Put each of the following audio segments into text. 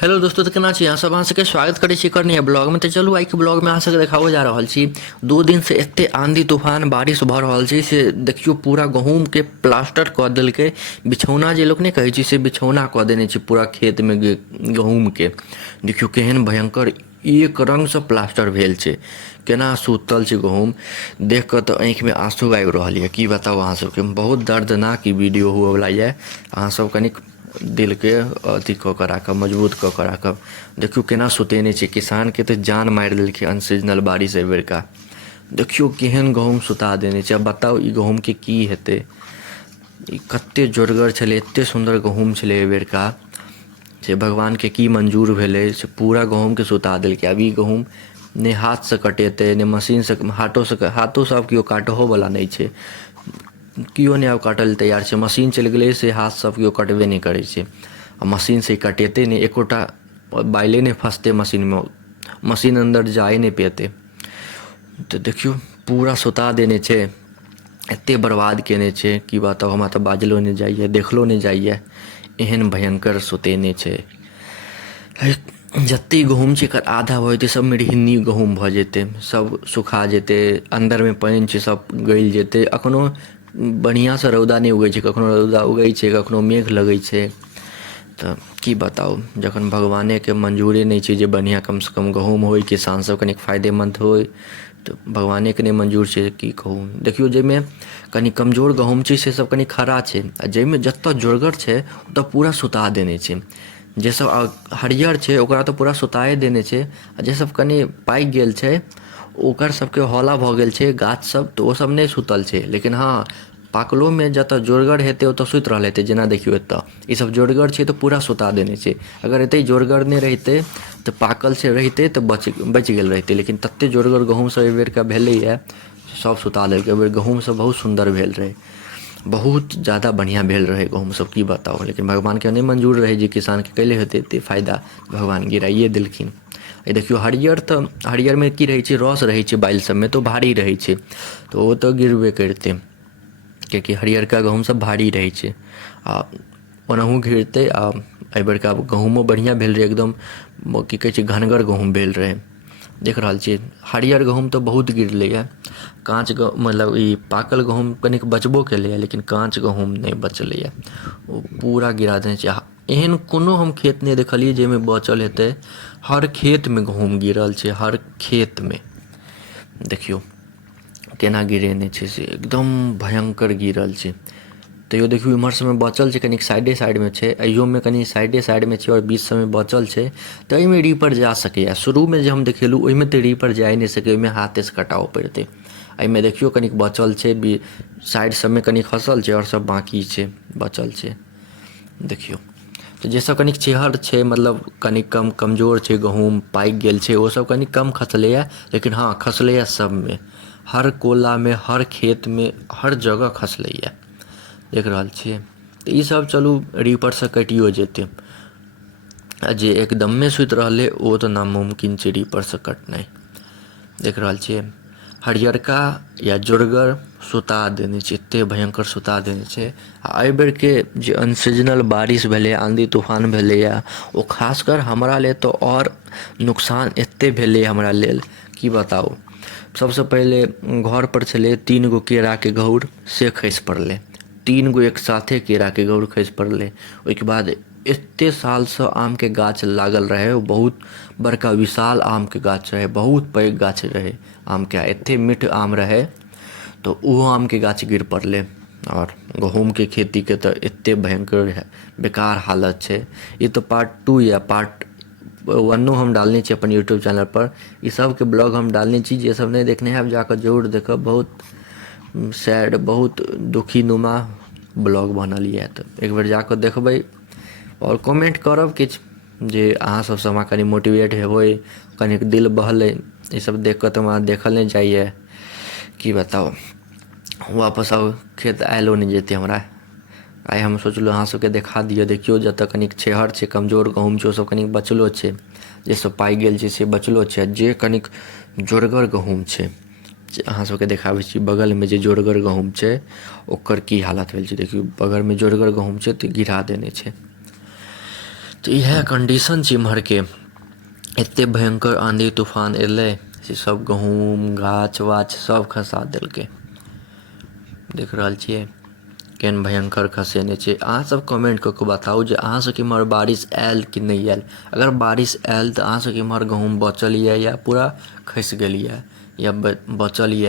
Hello दोस्तों, तो केना छी अहाँ सब? अहाँ सबके स्वागत करै छी करनी ब्लॉग में। तो चलू आई के ब्लॉग में अहाँ सबके देखाबो जा रहल छी। 2 दिन से एते आंधी तूफान बारिश भऽ रहल छै से देखियो पूरा गहूम के प्लास्टर कऽ देलकै। बिछौना जे लोक नहि कहै छै से बिछौना कऽ देने छै पूरा खेत में गहूम के। देखियो केहन भयंकर एक रंग से प्लास्टर भेल छै। केना सुतल छै गहूम, देख कऽ तऽ आँखि में आंसू आबि रहल यऽ। की बताउ अहाँ सबके, बहुत दर्दनाक ई वीडियो हुअ वला यऽ। अहाँ सब कनिक दिल के अथी कऽ कऽ राखब, मजबूत कऽ कऽ राखब। देखियो केना सुतेने छै, किसान के तऽ जान मारि देलकै अनसीजनल बारिश एहि बेरका। देखियो केहन गहूम सुता देने छै। अब बताउ ई गहूम के की हेतै। ई कते जोरगर छलै, एते सुन्दर गहूम छलै एहि बेरका से भगवान के की मंजूर भेलै से पूरा गहूम के सुता देलकै। अब ई गहूम ने हाथ से कटेतै ने मशीन से, हाथो से अब केओ काटहो वाला नहीं छै। केओ नहीं आब काटल लेल तैयार छै। मशीन चलि गेलै से हाथ से केओ कटबे नहीं करै छै। आ मशीन से कटेतै नहीं, एकोटा बाइले नहीं फंसतै मशीन में, मशीन अंदर जाए नहीं पेतै। तो देखियो पूरा सुता देने छै, एते बर्बाद केने छै की बताउ। हमरा तऽ बाजलो नहीं जाइए, देखलो नहीं जाइए, एहन भयंकर सुतेने छै। जते गहूम छै एकर आधा भऽ जेतै, सब मेढ़िन्नी गहूम भऽ जेतै, सब सुखा जेतै। अंदर में पानि छै सब गलि जेतै। अखनो बढ़िया से रौदा नहीं उगै छै, कखनो रौदा उगै छै, कखनो मेघ लगै छै। तऽ की बताउ, जखन भगवाने के मंजूरे नहीं छै जे बढ़िया कम से कम गहूम होय, किसान सब कनिक फायदेमंद होय, तऽ भगवाने के नहीं मंजूर छै। की कहू, देखियो जाहिमे कनि कमजोर गहूम छै से सब कनि खड़ा छै, आ जाहिमे जतऽ जोरगर छै ओतऽ पूरा सुता देने छै। जे सब हरियर छै ओकरा तऽ पूरा सुताए देने छै, आ जे सब कनि पाकि गेल छै ओकर सबके हौला भऽ गेल छै गाछ सब, तऽ ओ सब नहीं सुतल छै। लेकिन हाँ, पाकलो में जतऽ जोरगर हेतै ओतऽ सुति रहल हेतै। जेना देखियो एतऽ ई सब जोरगर छै तऽ पूरा सुता देने छै। अगर एते जोरगर नहीं रहितै तऽ पाकल से रहितै तऽ बचि गेल रहितै। लेकिन तते जोरगर गहूम सब एहि बेरका भेलैए, सब सुता देलकै। एहि बेर गहूम सब बहुत सुन्दर भेल रहै, बहुत ज़्यादा बढ़िया भेल रहे गहूम सब, की बताओ। लेकिन भगवान के नहीं मंजूर रहे जे किसान के कैले हेतै एते फायदा, भगवान गिराइए देलखिन। ये देखियो हरियर, तऽ हरियर में की रहै छै, रस रहै छै बाइल सब में, तो भारी रहै छै, तऽ ओ तऽ गिरबे करितै, कियाकि हरियरका गहूम सब भारी रहै छै। आ ओनाहू गिरतै। आ एहि बेरका गहूमो बढ़िया भेल रहै, एकदम की कहै छै घनगर गहूम भेल रहै। देख रहल छियै हरियर गहूम तऽ बहुत गिरलैए। काँच मतलब ई पाकल गहूम कनिक बचबो केलैए, लेकिन काँच गहूम नहीं बचलैए, ओ पूरा गिरा देने छै। एहन कोनो हम खेत नहीं देखलियै जाहिमे बचल हेतै। हर खेत में गहूम गिरल छै, हर खेत में। देखियो केना गिरेने छै से, एकदम भयंकर गिरल छै। तैयो देखियो इम्हर सबमे बचल छै, कनिक साइडे साइड में छै, अइयो में कनि साइडे साइड में छै, और बीच सब में बचल छै। तऽ एहिमे रीपर जा सकैए। शुरू में जे हम देखेलहुँ ओहिमे तऽ रीपर जा नहीं सकै, ओहिमे हाथे से कटाबऽ पड़तै। एहिमे देखियो कनिक बचल छै, साइड सब में कनि खसल छै, और सब बाकी छै, बचल छै। देखियो तऽ जे सब कनिक चेहर छै, मतलब कनि कम कमजोर छै, गहूम पाकि गेल छै, ओ सब कनि कम खसलैए। लेकिन हाँ, खसलैए सब में, हर कोला में, हर खेत में, हर जगह खसलैए। देख रहल छियै। तऽ ई सब चलू रीपर से कटियो जेतै। आ जे एकदमे सुति रहलै ओ तऽ नामुमकिन छै रीपर से कटनाइ। देख रहल छियै हरियरका या जोरगर सुता देने छै, एते भयंकर सुता देने छै। आ एहि बेरके जे अनसीजनल बारिश भेलै, आंधी तूफान भेलैए, ओ खासकर हमरा लेल तऽ और नुकसान एते भेलै हमरा लेल, की बताउ। सबसँ पहिले घर पर छलै 3 गो केराके घौर, से खसि पड़लै। 3 गो एक साथे केराके घौर खसि पड़लै। ओहिके बाद एते सालसँ आमके गाछ लागल रहै, ओ बहुत बड़का विशाल आमके गाछ रहै, बहुत पैघ गाछ रहै आमके, एते मीठ आम रहै। तऽ ओहो आमके गाछ गिर पड़लै। और गहूमके खेतीके तऽ एते भयंकर बेकार हालत छै। ये तो पार्ट 2 या पार्ट 1 हम डालने छी अपन यूट्यूब चैनल पर। ई सब के ब्लॉग हम डालने छी, जे सब नहीं देखने हैं जाकर जरूर देखब। बहुत सैड, बहुत दुखी नुमा ब्लॉग बनल यऽ, तऽ एक बेर जाकऽ देखबै। और कमेंट करब किछु जे अहाँ सबसँ हमरा कनि मोटिवेट हेबै, कनिक दिल बहलै। ई सब देख कऽ तऽ हमरा देखल नहीं जाइए, की बताउ। वापस आब खेत आइलो नहीं जेतै हमरा। आइ हम सोचलहुँ अहाँ सबके देखा दिअ। देखियो जतऽ कनिक छेहर छै, कमजोर गहूम छै, ओ सब कनिक बचलो छै। जे सब पाकि गेल छै से बचलो छै। जे कनिक जोरगर गहूम छै, जे अहाँ सबके देखाबै छी बगलमे जे जोरगर गहूम छै, ओकर की हालत भेल छै देखियौ। बगलमे जोरगर गहूम छै तऽ गिरा देने छै। तो इएह कंडीशन छै इम्हर के। एते भयंकर आंधी तूफान एलै से सब गहूम गाछ वाछ सब खसा देलकै। देख रहल छियै केहन भयंकर खसेने छै। अहाँ सब कमेंट कऽ के बताउ जे अहाँ सबके इम्हर बारिश आयल कि नहीं आयल। अगर बारिश आयल तऽ अहाँ सबके इम्हर गहूम बचल या पूरा खसि गेल या बचल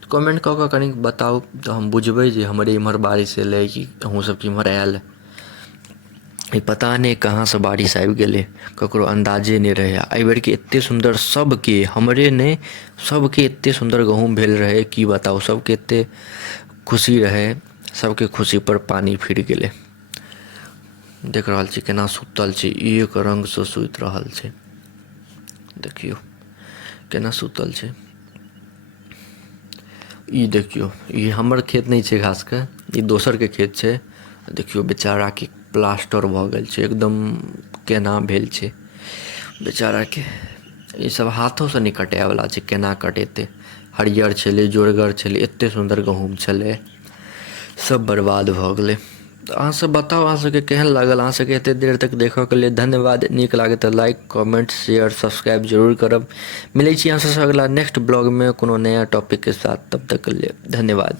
तो कमेंट कऽ के कनि बताउ तऽ हम बुझबै जे हमरे इम्हर बारिश एलै कि अहूँ सबके इम्हर आयल। पता नहीं कहाँ से बारिश आबि गेलै, ककरो अंदाजे नहीं रहे। एहि बेर के एते सुंदर सबके, हमरे नहीं सबके एते सुंदर गहूम भेल रहे की बताउ। सबके एते खुशी रहे, सबके खुशी पर पानी फिर गेलै। देख रहल छी केना सुतल छै, एक रंग से सुति रहल छै। देखियो केना सुतल छै। ई देखियो ई हमर खेत नहीं छै घास के, ई दोसर के खेत छै। देखियो बेचारा के प्लास्टर भऽ गेल छै, एकदम केना भेल छै बेचारा के। ई सब हाथों से नहीं कटे वाला छै, केना कटेतै। हरियर छलै, जोरगर छलै, एते सुंदर गहूम छलै, सब बर्बाद भऽ गेलै। तऽ अहाँ सब बताउ अहाँ सबके केहन लागल। अहाँ सबके एते देर तक देखऽ के लिए धन्यवाद। नीक लागे तऽ लाइक कमेंट शेयर सब्सक्राइब जरूर करब। मिलै छी अहाँ सबसँ अगला नेक्स्ट ब्लॉग में कोनो नया टॉपिक के साथ। तब तक के लिए धन्यवाद।